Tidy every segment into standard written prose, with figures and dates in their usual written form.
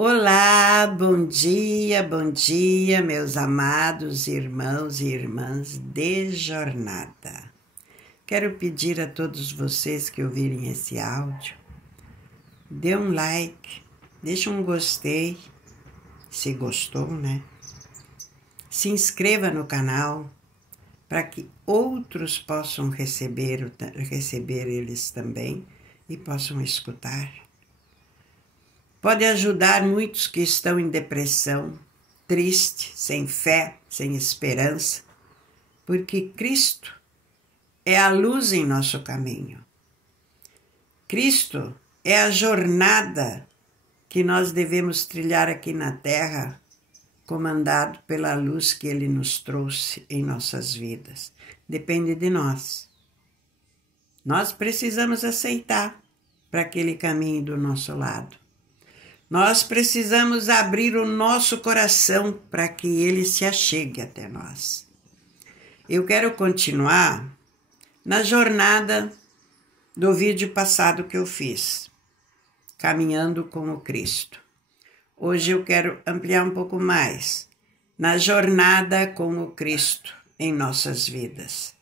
Olá, bom dia, meus amados irmãos e irmãs de jornada. Quero pedir a todos vocês que ouvirem esse áudio, dê um like, deixe um gostei, se gostou, né? Se inscreva no canal para que outros possam receber eles também e possam escutar. Pode ajudar muitos que estão em depressão, triste, sem fé, sem esperança, porque Cristo é a luz em nosso caminho. Cristo é a jornada que nós devemos trilhar aqui na terra, comandado pela luz que Ele nos trouxe em nossas vidas. Depende de nós. Nós precisamos aceitar para aquele caminho do nosso lado. Nós precisamos abrir o nosso coração para que ele se achegue até nós. Eu quero continuar na jornada do vídeo passado que eu fiz, Caminhando com o Cristo. Hoje eu quero ampliar um pouco mais na jornada com o Cristo em nossas vidas.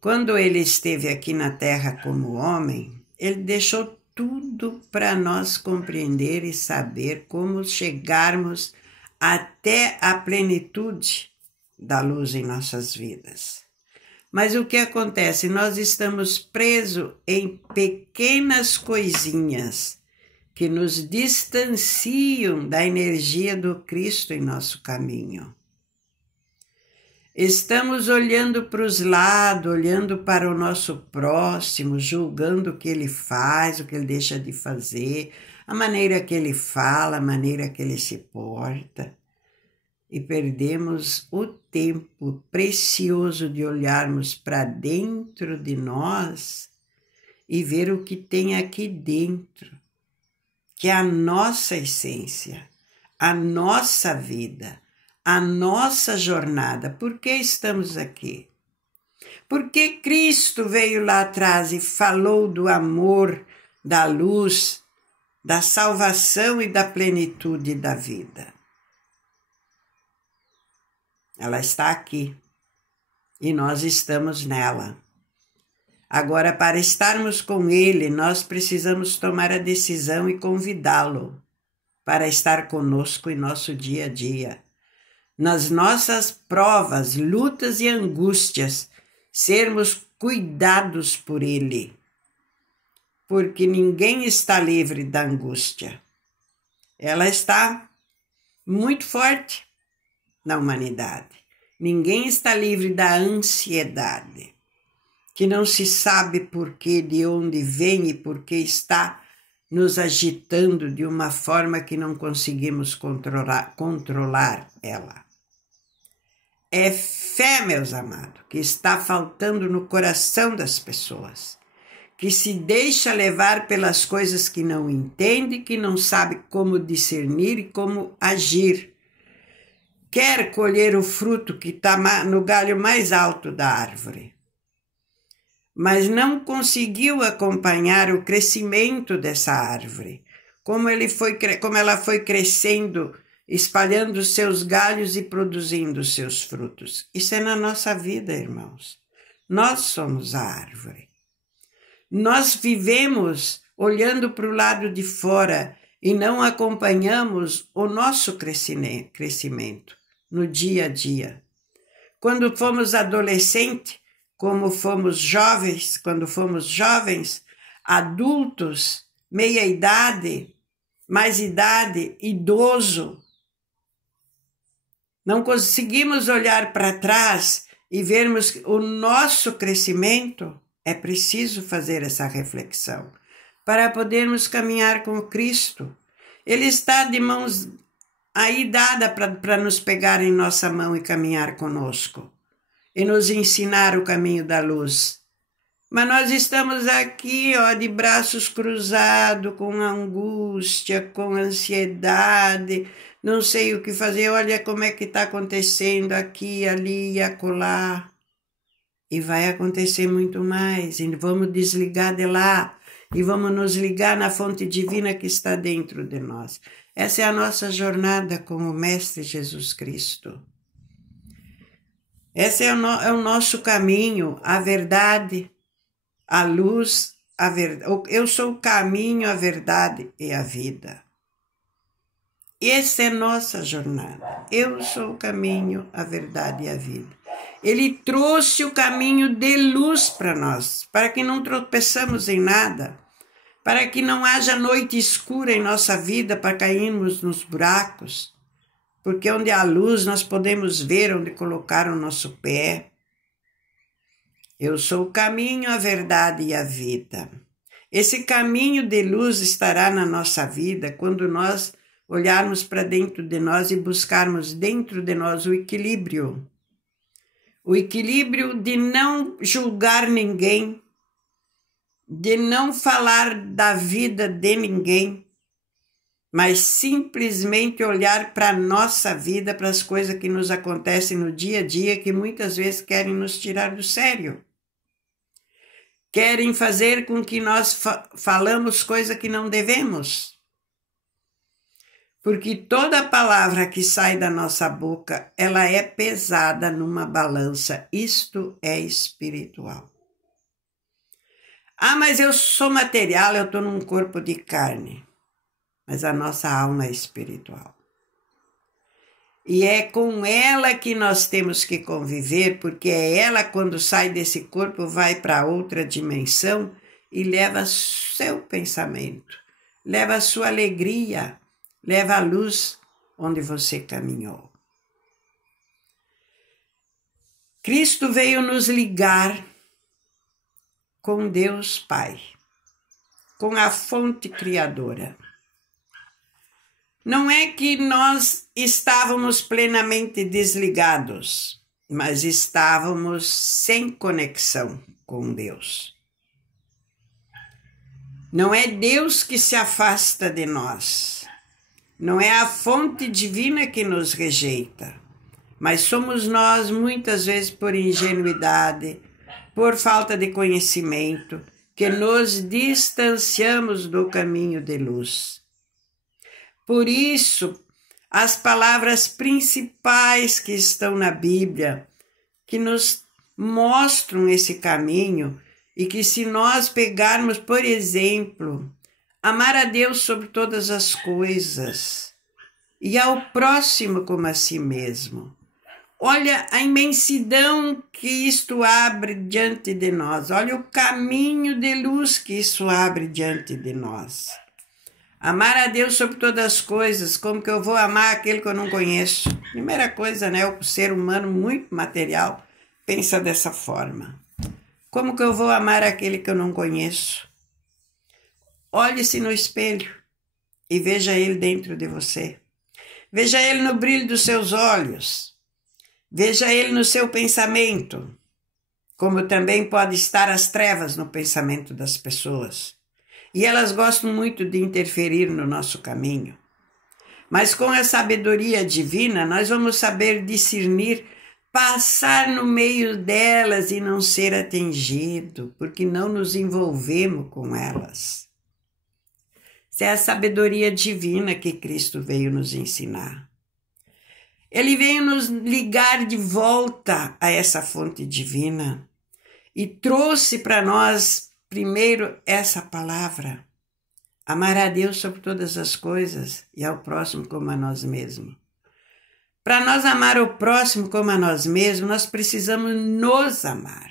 Quando ele esteve aqui na terra como homem, ele deixou tudo para nós compreender e saber como chegarmos até a plenitude da luz em nossas vidas. Mas o que acontece? Nós estamos presos em pequenas coisinhas que nos distanciam da energia do Cristo em nosso caminho. Estamos olhando para os lados, olhando para o nosso próximo, julgando o que ele faz, o que ele deixa de fazer, a maneira que ele fala, a maneira que ele se porta. E perdemos o tempo precioso de olharmos para dentro de nós e ver o que tem aqui dentro, que é a nossa essência, a nossa vida, a nossa jornada. Por que estamos aqui? Porque Cristo veio lá atrás e falou do amor, da luz, da salvação e da plenitude da vida. Ela está aqui e nós estamos nela. Agora, para estarmos com Ele, nós precisamos tomar a decisão e convidá-lo para estar conosco em nosso dia a dia. Nas nossas provas, lutas e angústias, sermos cuidados por Ele, porque ninguém está livre da angústia. Ela está muito forte na humanidade. Ninguém está livre da ansiedade, que não se sabe por que, de onde vem e por que está nos agitando de uma forma que não conseguimos controlar ela. É fé, meus amados, que está faltando no coração das pessoas, que se deixa levar pelas coisas que não entende, que não sabe como discernir e como agir. Quer colher o fruto que está no galho mais alto da árvore, mas não conseguiu acompanhar o crescimento dessa árvore, como ela foi crescendo, espalhando os seus galhos e produzindo os seus frutos. Isso é na nossa vida, irmãos. Nós somos a árvore. Nós vivemos olhando para o lado de fora e não acompanhamos o nosso crescimento no dia a dia. Quando fomos adolescentes, quando fomos jovens, adultos, meia idade, mais idade, idoso, não conseguimos olhar para trás e vermos o nosso crescimento. É preciso fazer essa reflexão para podermos caminhar com Cristo. Ele está de mãos aí dada para nos pegar em nossa mão e caminhar conosco e nos ensinar o caminho da luz. Mas nós estamos aqui, de braços cruzados, com angústia, com ansiedade, não sei o que fazer, olha como é que está acontecendo aqui, ali e acolá. E vai acontecer muito mais, e vamos desligar de lá e vamos nos ligar na fonte divina que está dentro de nós. Essa é a nossa jornada com o Mestre Jesus Cristo. Esse é o nosso caminho, a verdade, a luz, a verdade. Eu sou o caminho, a verdade e a vida. Essa é nossa jornada. Eu sou o caminho, a verdade e a vida. Ele trouxe o caminho de luz para nós, para que não tropeçamos em nada, para que não haja noite escura em nossa vida, para cairmos nos buracos, porque onde há luz nós podemos ver onde colocar o nosso pé. Eu sou o caminho, a verdade e a vida. Esse caminho de luz estará na nossa vida quando nós olharmos para dentro de nós e buscarmos dentro de nós o equilíbrio. O equilíbrio de não julgar ninguém, de não falar da vida de ninguém, mas simplesmente olhar para a nossa vida, para as coisas que nos acontecem no dia a dia, que muitas vezes querem nos tirar do sério. Querem fazer com que nós falamos coisas que não devemos. Porque toda palavra que sai da nossa boca, ela é pesada numa balança. Isto é espiritual. Ah, mas eu sou material, eu estou num corpo de carne. Mas a nossa alma é espiritual. E é com ela que nós temos que conviver, porque é ela, quando sai desse corpo, vai para outra dimensão e leva seu pensamento, leva a sua alegria, leva a luz onde você caminhou. Cristo veio nos ligar com Deus Pai, com a fonte criadora. Não é que nós estávamos plenamente desligados, mas estávamos sem conexão com Deus. Não é Deus que se afasta de nós, não é a fonte divina que nos rejeita, mas somos nós, muitas vezes por ingenuidade, por falta de conhecimento, que nos distanciamos do caminho de luz. Por isso, as palavras principais que estão na Bíblia, que nos mostram esse caminho, e que se nós pegarmos, por exemplo, amar a Deus sobre todas as coisas, e ao próximo como a si mesmo. Olha a imensidão que isto abre diante de nós, olha o caminho de luz que isso abre diante de nós. Amar a Deus sobre todas as coisas, como que eu vou amar aquele que eu não conheço? Primeira coisa, né? O ser humano muito material pensa dessa forma. Como que eu vou amar aquele que eu não conheço? Olhe-se no espelho e veja ele dentro de você. Veja ele no brilho dos seus olhos. Veja ele no seu pensamento, como também pode estar as trevas no pensamento das pessoas. E elas gostam muito de interferir no nosso caminho. Mas com a sabedoria divina, nós vamos saber discernir, passar no meio delas e não ser atingido, porque não nos envolvemos com elas. Essa é a sabedoria divina que Cristo veio nos ensinar. Ele veio nos ligar de volta a essa fonte divina e trouxe para nós primeiro essa palavra, amar a Deus sobre todas as coisas e ao próximo como a nós mesmos. Para nós amar o próximo como a nós mesmos, nós precisamos nos amar.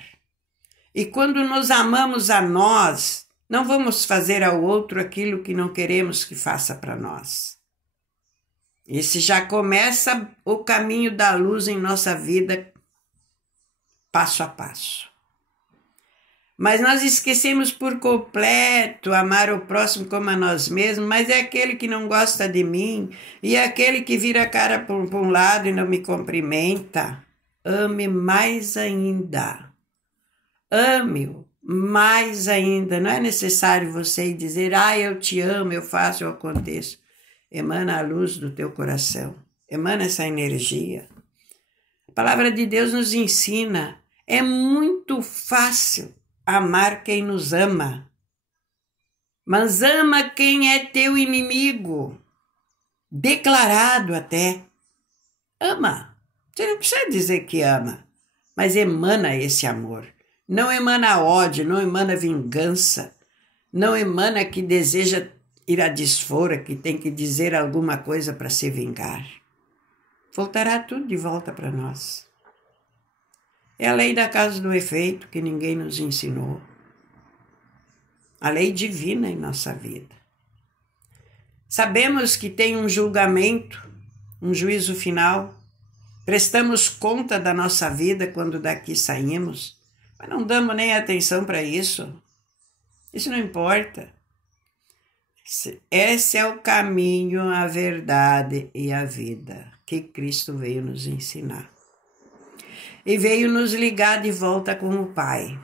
E quando nos amamos a nós, não vamos fazer ao outro aquilo que não queremos que faça para nós. Esse já começa o caminho da luz em nossa vida, passo a passo. Mas nós esquecemos por completo amar o próximo como a nós mesmos, mas é aquele que não gosta de mim, e é aquele que vira a cara para um lado e não me cumprimenta. Ame mais ainda. Ame-o mais ainda. Não é necessário você dizer, eu te amo, eu faço, eu aconteço. Emana a luz do teu coração. Emana essa energia. A palavra de Deus nos ensina. É muito fácil amar quem nos ama. Mas ama quem é teu inimigo, declarado até. Ama. Você não precisa dizer que ama, mas emana esse amor. Não emana ódio, não emana vingança, não emana que deseja ir à desfora, que tem que dizer alguma coisa para se vingar. Voltará tudo de volta para nós. É a lei da causa do efeito que ninguém nos ensinou. A lei divina em nossa vida. Sabemos que tem um julgamento, um juízo final. Prestamos conta da nossa vida quando daqui saímos, mas não damos nem atenção para isso. Isso não importa. Esse é o caminho, a verdade e a vida que Cristo veio nos ensinar. E veio nos ligar de volta com o Pai.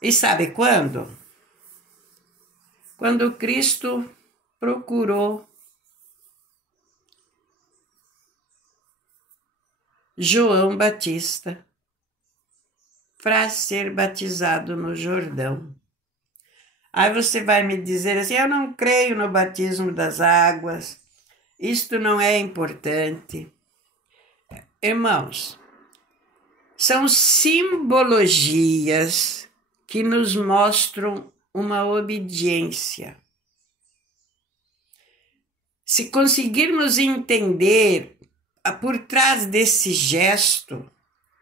E sabe quando? Quando Cristo procurou João Batista para ser batizado no Jordão. Aí você vai me dizer assim, eu não creio no batismo das águas, isto não é importante. Irmãos, são simbologias que nos mostram uma obediência. Se conseguirmos entender por trás desse gesto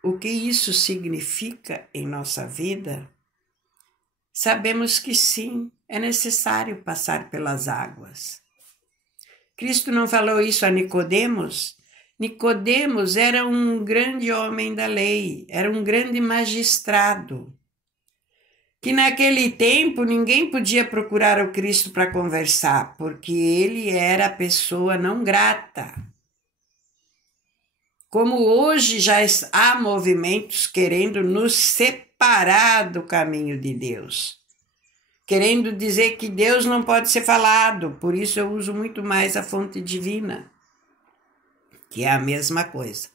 o que isso significa em nossa vida, sabemos que sim, é necessário passar pelas águas. Cristo não falou isso a Nicodemos? Nicodemos era um grande homem da lei, era um grande magistrado, que naquele tempo ninguém podia procurar o Cristo para conversar, porque ele era a pessoa não grata. Como hoje já há movimentos querendo nos separar do caminho de Deus, querendo dizer que Deus não pode ser falado, por isso eu uso muito mais a fonte divina, que é a mesma coisa.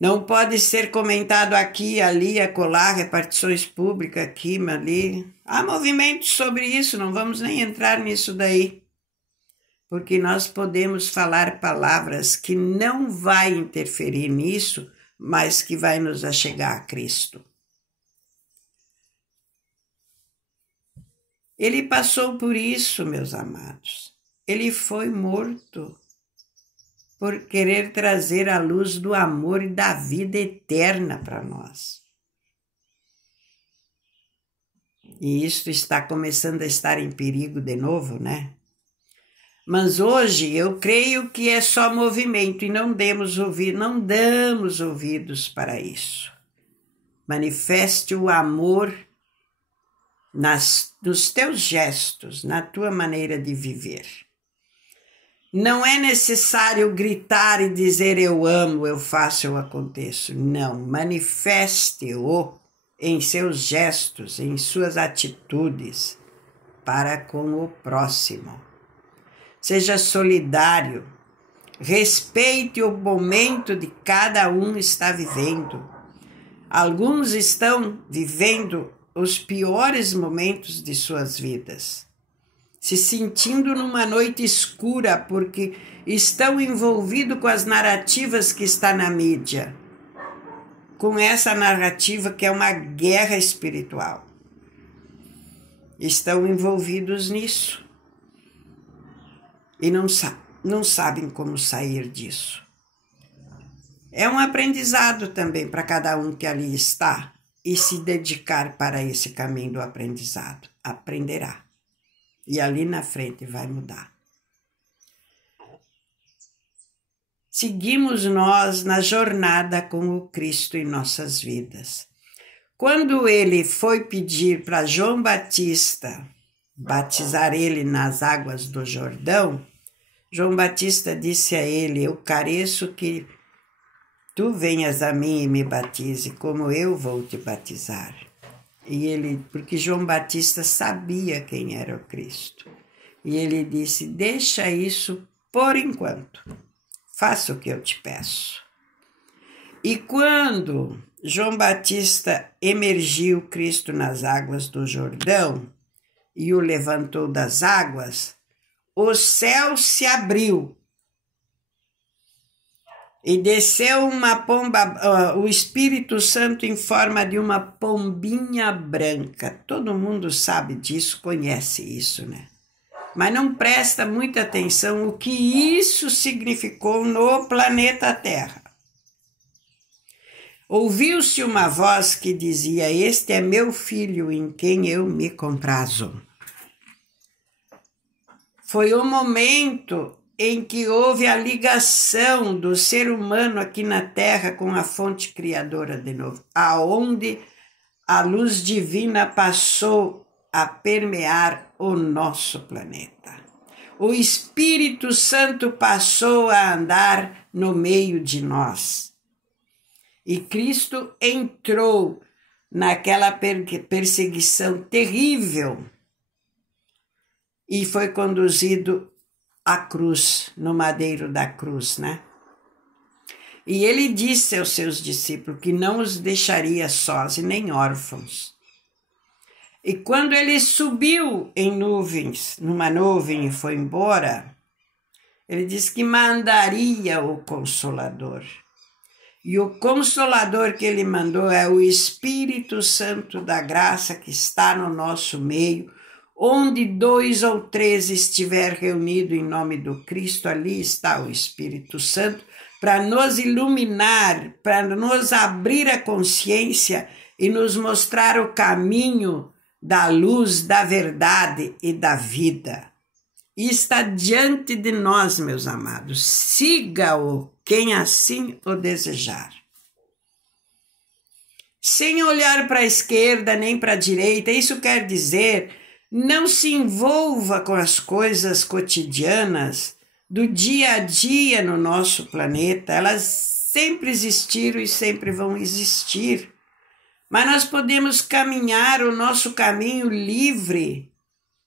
Não pode ser comentado aqui, ali, acolá, repartições públicas aqui, ali. Há movimentos sobre isso, não vamos nem entrar nisso daí. Porque nós podemos falar palavras que não vai interferir nisso, mas que vai nos achegar a Cristo. Ele passou por isso, meus amados. Ele foi morto por querer trazer a luz do amor e da vida eterna para nós. E isso está começando a estar em perigo de novo, né? Mas hoje eu creio que é só movimento e não damos ouvidos para isso. Manifeste o amor nos teus gestos, na tua maneira de viver. Não é necessário gritar e dizer eu amo, eu faço, eu aconteço. Não, manifeste-o em seus gestos, em suas atitudes para com o próximo. Seja solidário, respeite o momento de cada um está vivendo. Alguns estão vivendo os piores momentos de suas vidas, se sentindo numa noite escura porque estão envolvidos com as narrativas que está na mídia, com essa narrativa que é uma guerra espiritual. Estão envolvidos nisso e não sabem como sair disso. É um aprendizado também para cada um que ali está e se dedicar para esse caminho do aprendizado. Aprenderá. E ali na frente vai mudar. Seguimos nós na jornada com o Cristo em nossas vidas. Quando ele foi pedir para João Batista batizar ele nas águas do Jordão, João Batista disse a ele, eu careço que tu venhas a mim e me batize, como eu vou te batizar. E ele, porque João Batista sabia quem era o Cristo. E ele disse, deixa isso por enquanto. Faça o que eu te peço. E quando João Batista emergiu Cristo nas águas do Jordão e o levantou das águas, o céu se abriu e desceu uma pomba, o Espírito Santo em forma de uma pombinha branca. Todo mundo sabe disso, conhece isso, né? Mas não presta muita atenção o que isso significou no planeta Terra. Ouviu-se uma voz que dizia: "Este é meu filho em quem eu me comprazo." Foi o momento em que houve a ligação do ser humano aqui na Terra com a fonte criadora de novo, aonde a luz divina passou a permear o nosso planeta. O Espírito Santo passou a andar no meio de nós. E Cristo entrou naquela perseguição terrível e foi conduzido à cruz, no madeiro da cruz, né? E ele disse aos seus discípulos que não os deixaria sós e nem órfãos. E quando ele subiu em nuvens, numa nuvem e foi embora, ele disse que mandaria o Consolador. E o Consolador que ele mandou é o Espírito Santo da graça que está no nosso meio. Onde 2 ou 3 estiver reunido em nome do Cristo, ali está o Espírito Santo para nos iluminar, para nos abrir a consciência e nos mostrar o caminho da luz, da verdade e da vida. E está diante de nós, meus amados. Siga-o quem assim o desejar. Sem olhar para a esquerda nem para a direita, isso quer dizer, não se envolva com as coisas cotidianas do dia a dia no nosso planeta. Elas sempre existiram e sempre vão existir. Mas nós podemos caminhar o nosso caminho livre,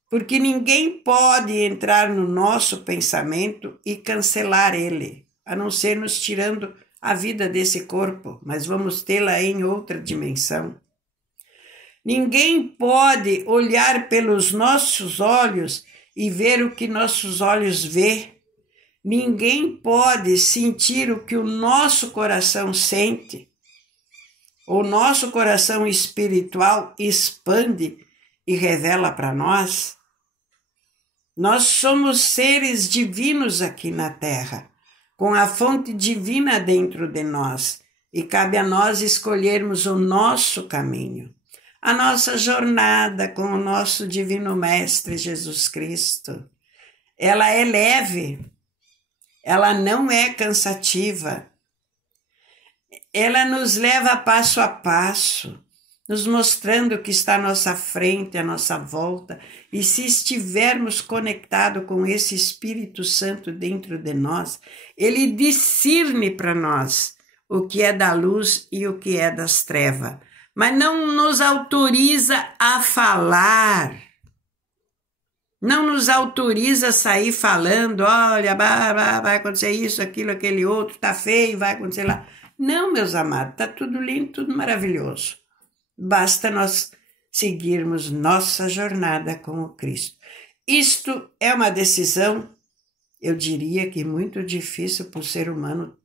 porque ninguém pode entrar no nosso pensamento e cancelar ele, a não ser nos tirando a vida desse corpo, mas vamos tê-la em outra dimensão. Ninguém pode olhar pelos nossos olhos e ver o que nossos olhos vê. Ninguém pode sentir o que o nosso coração sente. O nosso coração espiritual expande e revela para nós. Nós somos seres divinos aqui na Terra, com a fonte divina dentro de nós, e cabe a nós escolhermos o nosso caminho, a nossa jornada com o nosso Divino Mestre Jesus Cristo. Ela é leve, ela não é cansativa, ela nos leva passo a passo, nos mostrando o que está à nossa frente, à nossa volta, e se estivermos conectados com esse Espírito Santo dentro de nós, ele discerne para nós o que é da luz e o que é das trevas, mas não nos autoriza a falar, não nos autoriza a sair falando, olha, vai acontecer isso, aquilo, aquele outro, tá feio, vai acontecer lá. Não, meus amados, tá tudo lindo, tudo maravilhoso. Basta nós seguirmos nossa jornada com o Cristo. Isto é uma decisão, eu diria que muito difícil para o ser humano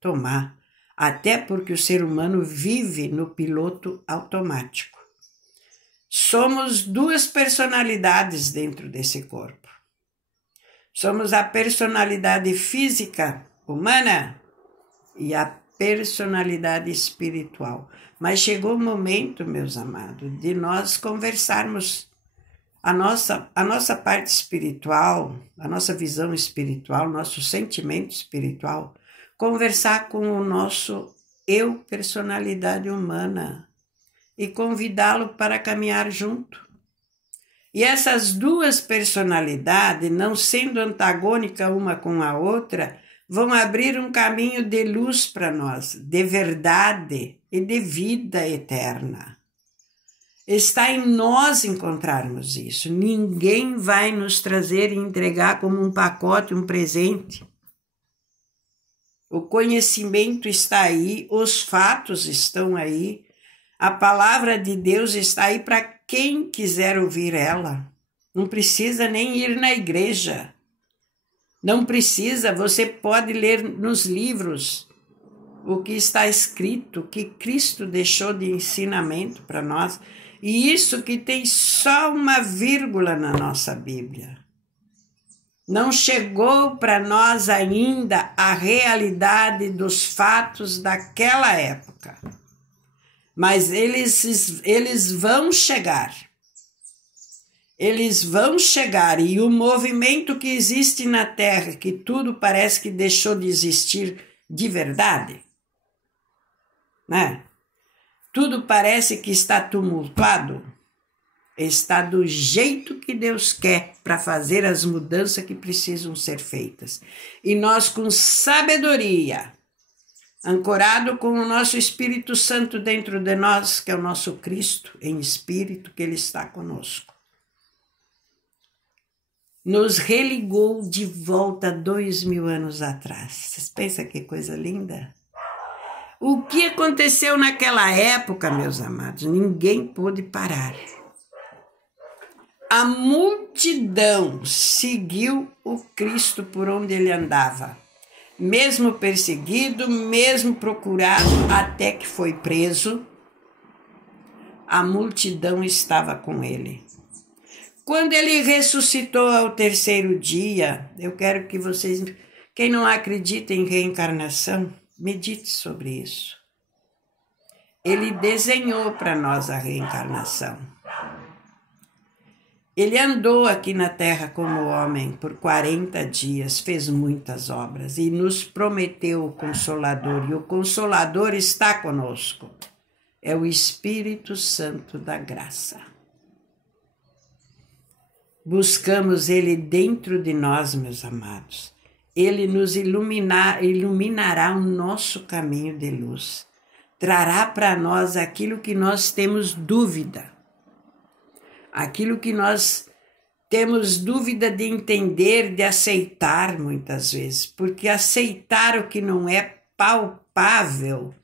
tomar, até porque o ser humano vive no piloto automático. Somos 2 personalidades dentro desse corpo. Somos a personalidade física humana e a personalidade espiritual. Mas chegou o momento, meus amados, de nós conversarmos a nossa parte espiritual, a nossa visão espiritual, nosso sentimento espiritual, conversar com o nosso eu, personalidade humana, e convidá-lo para caminhar junto. E essas 2 personalidades, não sendo antagônicas uma com a outra, vão abrir um caminho de luz para nós, de verdade e de vida eterna. Está em nós encontrarmos isso. Ninguém vai nos trazer e entregar como um pacote, um presente. O conhecimento está aí, os fatos estão aí, a palavra de Deus está aí para quem quiser ouvir ela. Não precisa nem ir na igreja. Não precisa, você pode ler nos livros o que está escrito, que Cristo deixou de ensinamento para nós. E isso que tem só uma vírgula na nossa Bíblia. Não chegou para nós ainda a realidade dos fatos daquela época. Mas eles vão chegar. Eles vão chegar. E o movimento que existe na Terra, que tudo parece que deixou de existir de verdade, né? Tudo parece que está tumultuado. Está do jeito que Deus quer para fazer as mudanças que precisam ser feitas. E nós, com sabedoria, ancorado com o nosso Espírito Santo dentro de nós, que é o nosso Cristo em espírito, que Ele está conosco, nos religou de volta 2000 anos atrás. Vocês pensam que coisa linda? O que aconteceu naquela época, meus amados, ninguém pôde parar. A multidão seguiu o Cristo por onde ele andava, mesmo perseguido, mesmo procurado, até que foi preso, a multidão estava com ele. Quando ele ressuscitou ao terceiro dia, eu quero que vocês, quem não acredita em reencarnação, medite sobre isso. Ele desenhou para nós a reencarnação. Ele andou aqui na terra como homem por 40 dias, fez muitas obras e nos prometeu o Consolador. E o Consolador está conosco. É o Espírito Santo da graça. Buscamos ele dentro de nós, meus amados. Ele nos iluminará o nosso caminho de luz. Trará para nós aquilo que nós temos dúvida. Aquilo que nós temos dúvida de entender, de aceitar muitas vezes. Porque aceitar o que não é palpável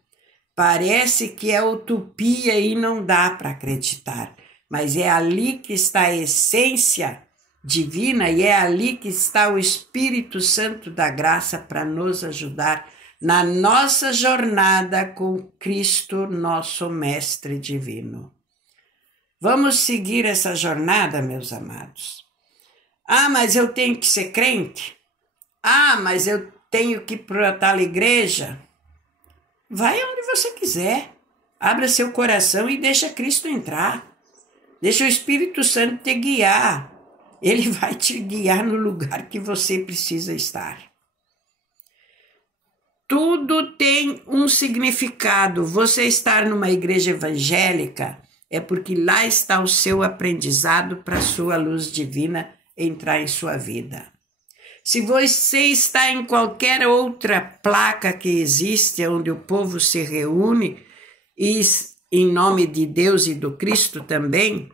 parece que é utopia e não dá para acreditar. Mas é ali que está a essência divina e é ali que está o Espírito Santo da graça para nos ajudar na nossa jornada com Cristo, nosso Mestre Divino. Vamos seguir essa jornada, meus amados. Ah, mas eu tenho que ser crente? Ah, mas eu tenho que ir para tal igreja? Vai onde você quiser. Abra seu coração e deixa Cristo entrar. Deixa o Espírito Santo te guiar. Ele vai te guiar no lugar que você precisa estar. Tudo tem um significado. Você estar numa igreja evangélica é porque lá está o seu aprendizado para a sua luz divina entrar em sua vida. Se você está em qualquer outra placa que existe, onde o povo se reúne, e em nome de Deus e do Cristo também,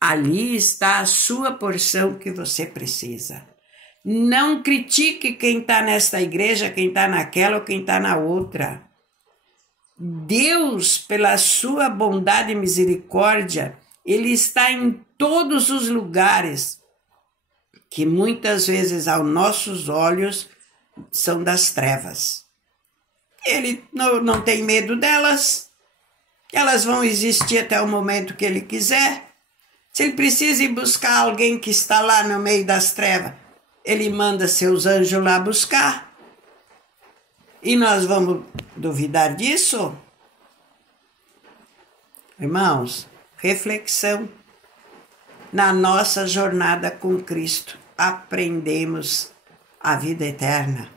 ali está a sua porção que você precisa. Não critique quem está nesta igreja, quem está naquela ou quem está na outra. Deus, pela sua bondade e misericórdia, Ele está em todos os lugares que muitas vezes aos nossos olhos são das trevas. Ele não tem medo delas, elas vão existir até o momento que Ele quiser. Se Ele precisa ir buscar alguém que está lá no meio das trevas, Ele manda seus anjos lá buscar. E nós vamos duvidar disso? Irmãos, reflexão. Na nossa jornada com Cristo, aprendemos a vida eterna.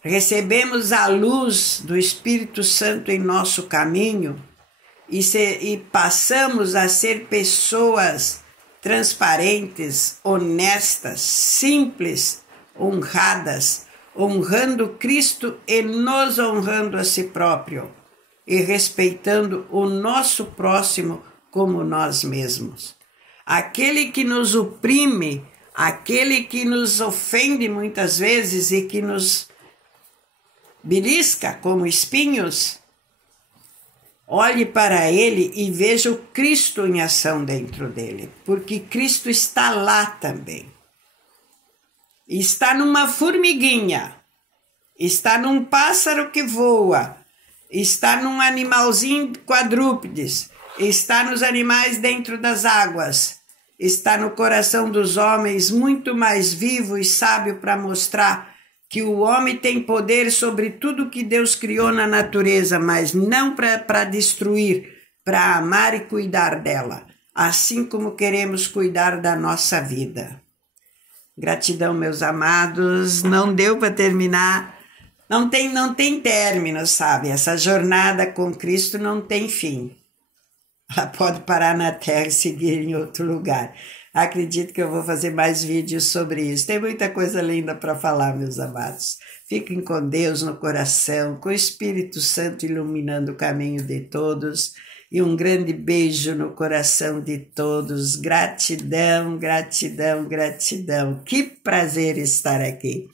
Recebemos a luz do Espírito Santo em nosso caminho e passamos a ser pessoas transparentes, honestas, simples, honradas, honrando Cristo e nos honrando a si próprio e respeitando o nosso próximo como nós mesmos. Aquele que nos oprime, aquele que nos ofende muitas vezes e que nos belisca como espinhos, olhe para ele e veja o Cristo em ação dentro dele, porque Cristo está lá também. Está numa formiguinha, está num pássaro que voa, está num animalzinho quadrúpedes, está nos animais dentro das águas, está no coração dos homens muito mais vivo e sábio para mostrar que o homem tem poder sobre tudo que Deus criou na natureza, mas não para destruir, para amar e cuidar dela, assim como queremos cuidar da nossa vida. Gratidão, meus amados, não deu para terminar, não tem término, sabe? Essa jornada com Cristo não tem fim. Ela pode parar na terra e seguir em outro lugar. Acredito que eu vou fazer mais vídeos sobre isso. Tem muita coisa linda para falar, meus amados. Fiquem com Deus no coração, com o Espírito Santo iluminando o caminho de todos. E um grande beijo no coração de todos. Gratidão, gratidão, gratidão. Que prazer estar aqui.